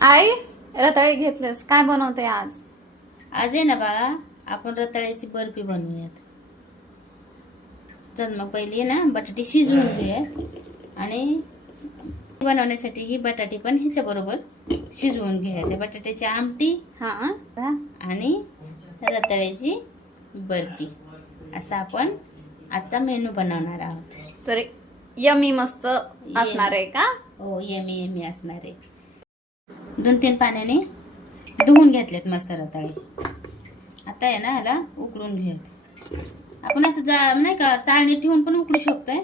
आई रताळे घेतलेस. काय बनवते आज? आज आहे ना बाळा आपण रताळ्याची बर्फी बनवूयात. चल मग पहिली ना बटाटे शिजवून घेऊयात. आणि बनवण्यासाठी ही बटाटे पण ह्याच्याबरोबर शिजवून त्या बटाट्याची आमटी हा. आणि रताळ्याची बर्फी. असा आपण आजचा मेनू बनवणार आहोत. तर यमी मस्त असणार आहे का? हो येमी येमी असणार आहे. दोन तीन पाण्याने धुवून घेतलेत मस्त रताळे. आता आहे ना ह्याला उकळून घेऊयात. आपण असं जा नाही का चाळणी ठेवून पण उकळू शकतोय.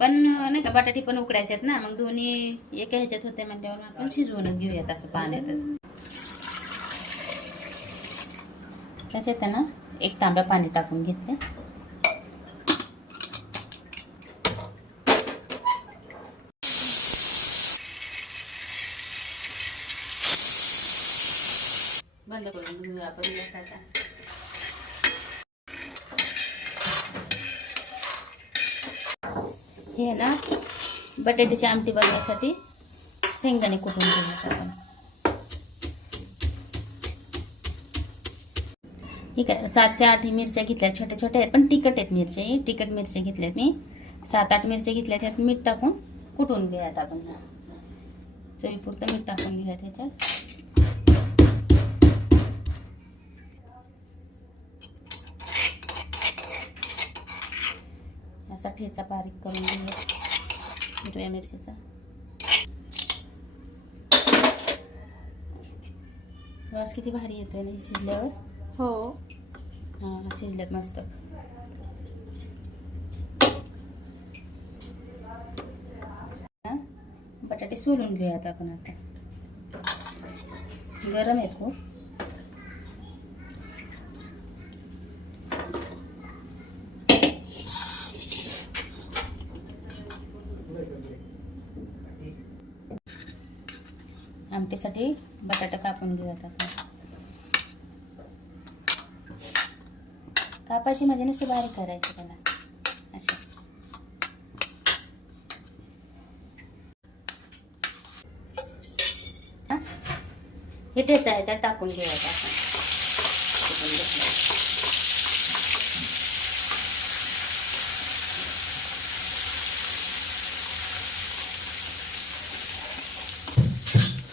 पण नाही का बटाटे पण उकडायचे आहेत ना मग दोन्ही एका ह्याच्यात होते म्हणल्यावर आपण शिजवूनच घेऊयात असं पाण्यातच. त्याच्यात आहे ना एक तांब्या पाणी टाकून घेते बंद करून घेऊया आपण गॅस आता. हे ना बटाट्याची आमटी बनवण्यासाठी शेंगदाणे कुठून घेऊयात आपण? ठीक आहे सात ते आठ मिरच्या घेतल्या छोट्या छोट्या आहेत पण तिखट आहेत मिरच्या ही. तिखट मिरच्या घेतल्यात मी. सात आठ मिरच्या घेतल्या त्यात मीठ टाकून कुटून घेऊयात आपण. चवीपुरतं मीठ टाकून घेऊयात ह्याच्यात. असा ठेचा बारीक करून घेऊया. हिरव्या मिरचीचा. वास किती भारी येतोय ना हे शिजल्यावर? हो. हां शिजल्यात मस्त. बटाटे सोलून घेऊयात आपण आता. गरम आहेत खूप. आमटीसाठी बटाटा कापून घेऊयात आपण. कापायची म्हणजे नुसती बारीक करायची त्याला. असे हे ठेचा ह्याच्यात टाकून घेऊयात आपण कुटून घेतलं.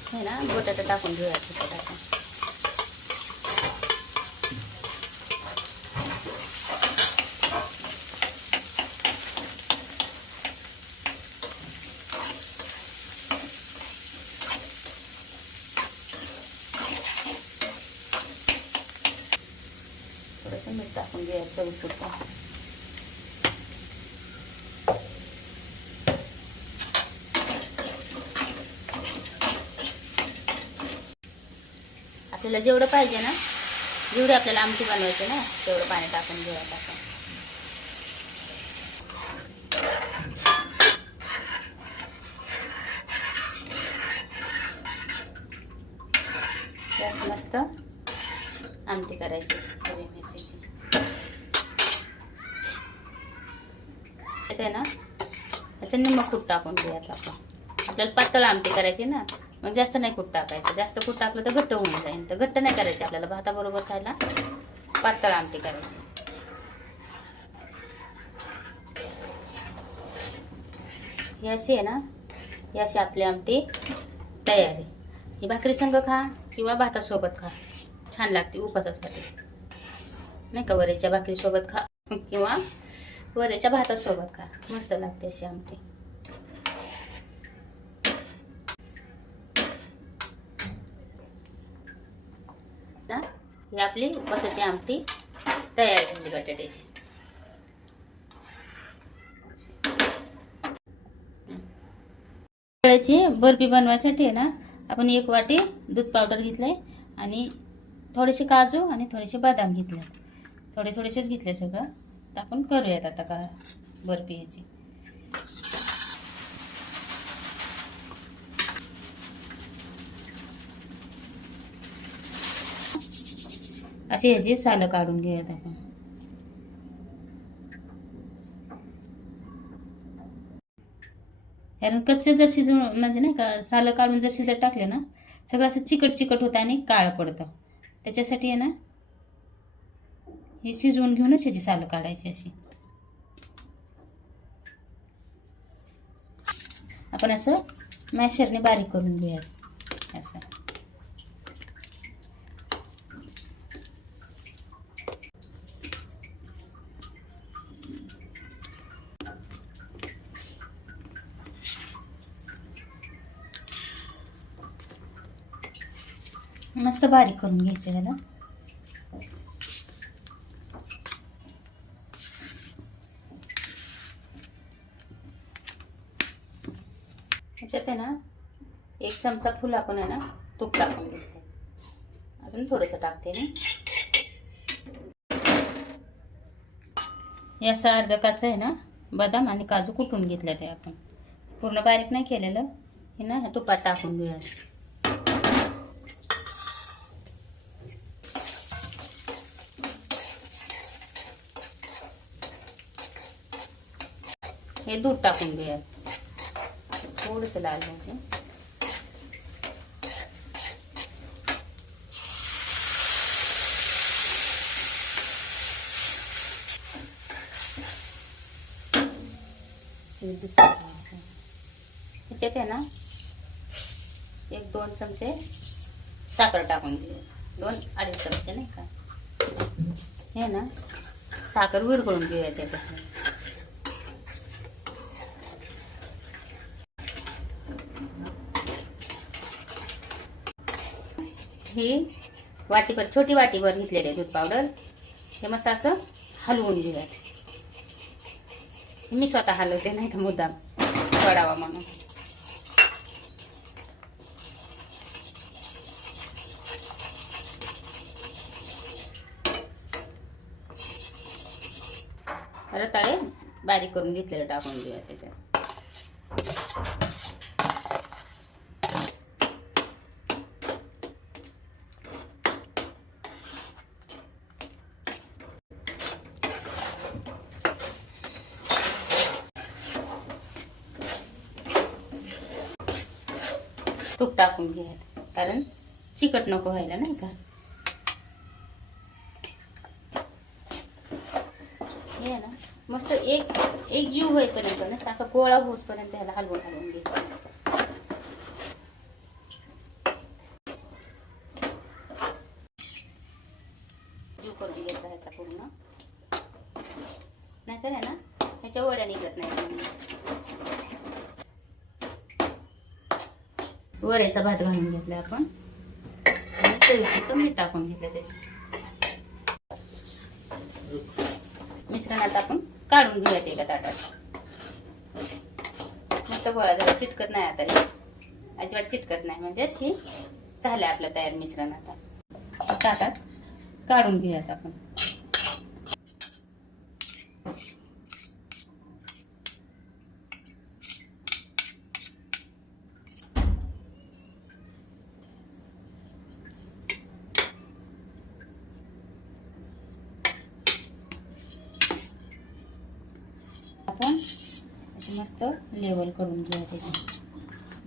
हे ना बटाटा टाकून घेऊयात ह्याच्यात आपण थोडंसं मीठ टाकून घ्यायचं चवीपुरतं आपल्याला जेवढं पाहिजे ना जेवढी आपल्याला आमटी बनवायची ना तेवढं पाणी टाकून घेऊयात टाकून गॅस मस्त आमटी करायची हिरवी मिरचीची. आहे ना? त्याचं निम्म खूप टाकून घेऊयात आपण. आपल्याला पातळ आमटी करायची ना मग जास्त नाही कूट टाकायचं. जास्त कूट टाकलं तर घट्ट होऊन जाईल. तर घट्ट नाही करायचे आपल्याला. भाताबरोबर खायला पातळ आमटी करायची. ही अशी आहे ना ही अशी आपली आमटी तयार. आहे ही भाकरी संग खा किंवा भातासोबत खा. छान लागते उपासासाठी नाही का वरेच्या भाकरीसोबत खा किंवा वरेच्या भातासोबत खा. मस्त लागते अशी आमटी ना ही आपली उपासाची आमटी तयार झाली बटाट्याची. रताळ्याची बर्फी बनवायसाठी आहे ना आपण एक वाटी दूध पावडर घेतलंय आणि थोडेसे काजू आणि थोडेसे बदाम घेतले थोडे थोडेसेच घेतले सगळं. तर आपण करूयात आता का बर्फी ह्याची. अशी ह्याची सालं काढून घेऊयात आपण. कारण कच्चे जर शिजवून म्हणजे नाही का सालं काढून जर शिजत टाकले ना सगळं असं चिकट चिकट होतं आणि काळं पडतं. त्याच्यासाठी आहे ना हे शिजवून घेऊनच ह्याची सालं काढायची अशी. आपण असं मॅशरने बारीक करून घेऊयात असं. मस्त बारीक करून घ्यायचे ह्याला ह्याच्यात आहे ना एक चमचा फुल आपण आहे ना तूप टाकून घेते अजून थोडंसं टाकते ना हे असं अर्धकाचं आहे ना बदाम आणि काजू कुटून घेतलं ते आपण. पूर्ण बारीक नाही केलेलं. हे ना तुपात टाकून घेऊया. हे दूध टाकून घेऊया. थोडंसं लाल घ्यायचं. ह्याच्यात आहे ना, एक दोन चमचे साखर टाकून घेऊया. दोन अडीच चमचे नाही का? हे ना, साखर विरघळून घेऊया त्याच्यात ही वाटीवर छोटी वाटीवर घेतलेली आहे दूध पावडर हे मस्त असं हलवून घेऊयात. मी स्वतः हलवते नाही का मुद्दाम पडावा म्हणून. रताळे बारीक करून घेतलेलं टाकून घेऊया त्याच्यात. टाकून घ्यायला कारण चिकट नको व्हायला नाही का? हे ना मस्त एक एक जीव होईपर्यंत असा असं गोळा होईपर्यंत ह्याला हलवून हलवून घ्यायचं मस्त जीव करून घ्यायचा ह्याचा पूर्ण नाहीतर आहे ना ह्याच्या वड्या निघत नाही वरेचा भात घालून घेतला आपण. आणि चवीपुरतं मीठ टाकून घेतलं त्याच्यात. मिश्रणात आपण काढून घेऊयात एका ताटात. मस्त गोळा जरा चिटकत नाही आता अजिबात चिटकत नाही. म्हणजे ही झालं आपलं तयार मिश्रण आता. ताटात काढून घेऊयात आपण. आपण अशी मस्त लेवल करून घेऊया त्याची.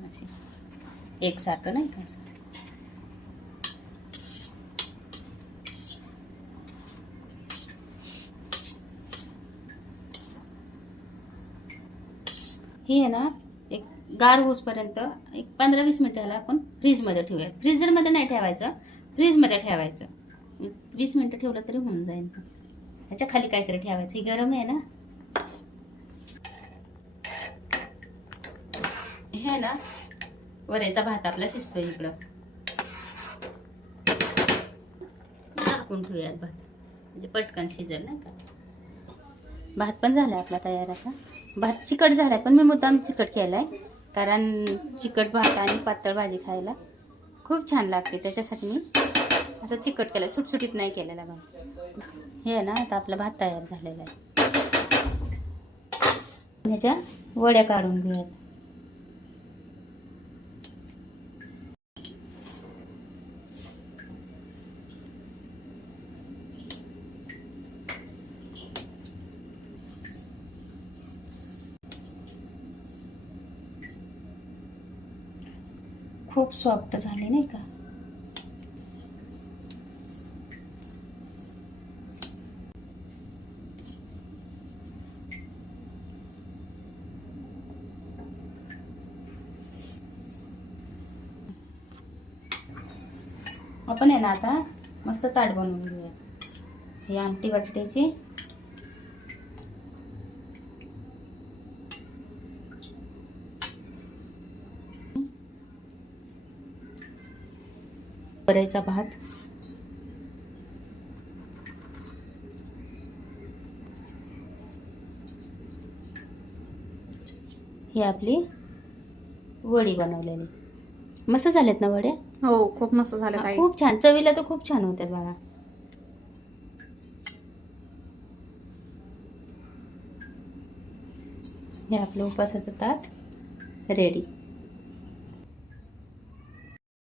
अशी. एकसारखं नाही का असं? ही आहे ना एक गार होसपर्यंत एक पंधरा वीस मिनिटाला आपण फ्रीजमध्ये ठेवूया. फ्रीजरमध्ये नाही ठेवायचं फ्रीजमध्ये ठेवायचं. वीस मिनटं ठेवलं तरी होऊन जाईल. ह्याच्या खाली काहीतरी ठेवायचं. ही गरम आहे ना? हे आहे ना वऱ्याचा भात आपला शिजतोय इकडं. टाकून ठेवूयात भात. म्हणजे पटकन शिजेल नाही का? भात पण झाला आपला तयार आता भात चिकट झाला पण मी मुद्दाम चिकट आहे कारण चिकट भात आणि पातळ भाजी खायला खूप छान लागते. त्याच्यासाठी मी असं चिकट केलं सुटसुटीत नाही केलेला भात. हे आहे ना आता आपला भात तयार झालेला आहे. ह्याच्या वड्या काढून घेऊयात. खूप सॉफ्ट झाले नाही का? आपण आहे ना आता मस्त ताट बनवून घेऊया. हे आमटी बटाट्याची करायचा भात. ही आपली वडी बनवलेली. मस्त झालेत ना वडे हो खूप मस्त झालं खूप छान. चवीला तर खूप छान होत्यात बघा हे आपलं उपासाचं ताट रेडी